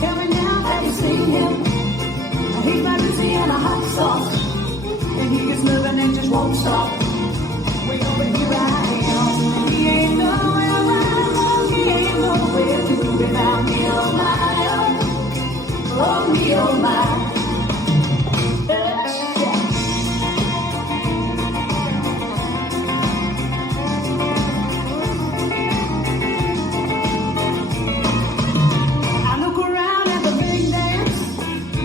Tell me now, have you seen him? He's my Louisiana hot sauce, and he gets moving and just won't stop. Way over here I am. He ain't nowhere around, he ain't nowhere to be found. Me oh my, oh me oh my. I look around at the big dance.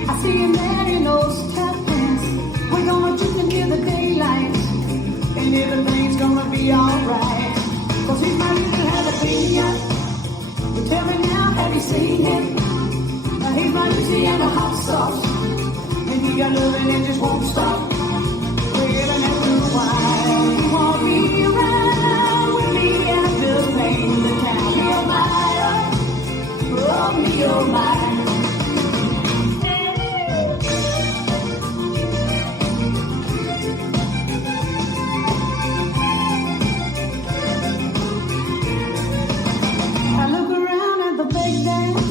I see him there in those tap pants. We're gonna drink until the daylight, and everything's gonna be alright. Cause he's my little jalapeno. But tell me now, have you seen him? He's my Louisiana hot sauce, and he got loving and just won't stop. We're gonna have to why he won't be around with me, and I just paint the town. Me oh my, oh me oh my. I look around at the big dance.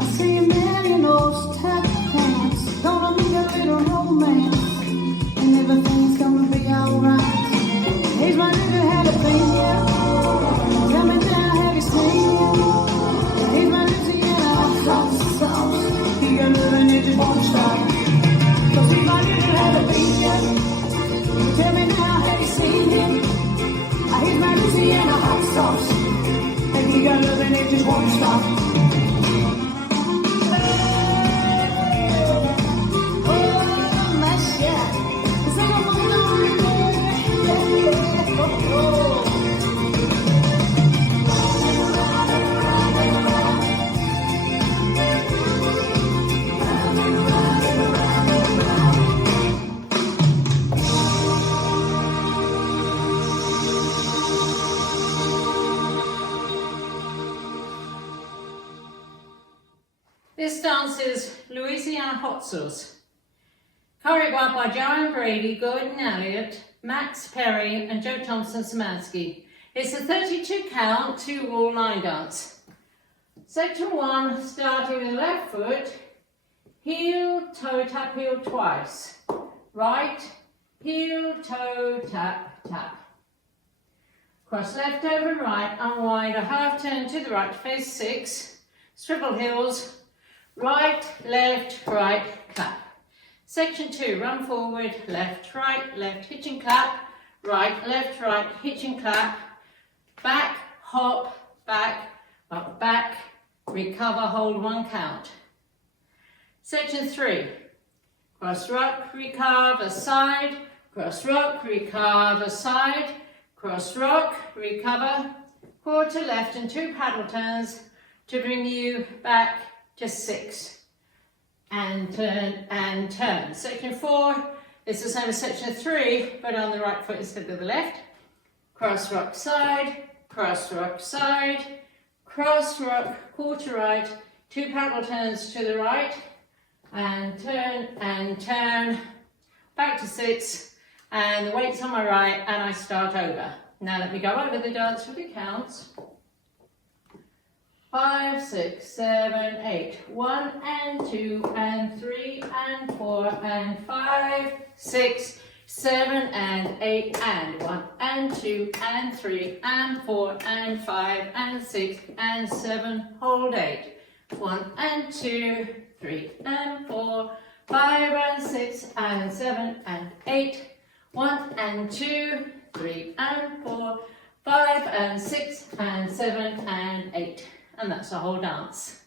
I see a man in those tap pants. Gonna be a little romance, and everything's gonna be alright. He's my little jalapeno. Tell me now, have you seen him? He's my Louisiana hot sauce. He got love and it just won't stop. Cause he's my little jalapeno. Tell me now, have you seen him? He's my Louisiana hot sauce, and he got love and it just won't stop. Oh, my shit. It's like a This dance is Louisiana Hot Sauce, choreographed by Joan Brady, Gordon Elliott, Max Perry and Joe Thompson-Szymanski. It's a 32 count, 2-wall line dance. Section 1, starting with the left foot, heel, toe, tap, heel twice. Right, heel, toe, tap, tap. Cross left over and right, unwind a half turn to the right, face 6, swivel heels, right, left, right, clap. Section 2, run forward, left, hitch and clap, right, hitch and clap, back, hop, back, up, back, recover, hold 1 count. Section 3, cross rock, recover, side, cross rock, recover, side, cross rock, recover, quarter left and 2 paddle turns to bring you back to 6. And turn. Section 4 is the same as section 3, but on the right foot instead of the left. Cross rock side, cross rock side, cross rock, quarter right, 2 paddle turns to the right, and turn, back to 6, and the weight's on my right, and I start over. Now let me go over the dance for the counts. 5, 6, 7, 8. 1 and 2 and 3 and 4 and 5, 6, 7 and 8 and 1 and 2 and 3 and 4 and 5 and 6 and 7, hold 8. 1 and 2, 3 and 4, 5 and 6 and 7 and 8. 1 and 2, 3 and 4, 5 and 6 and 7 and 8. And that's the whole dance.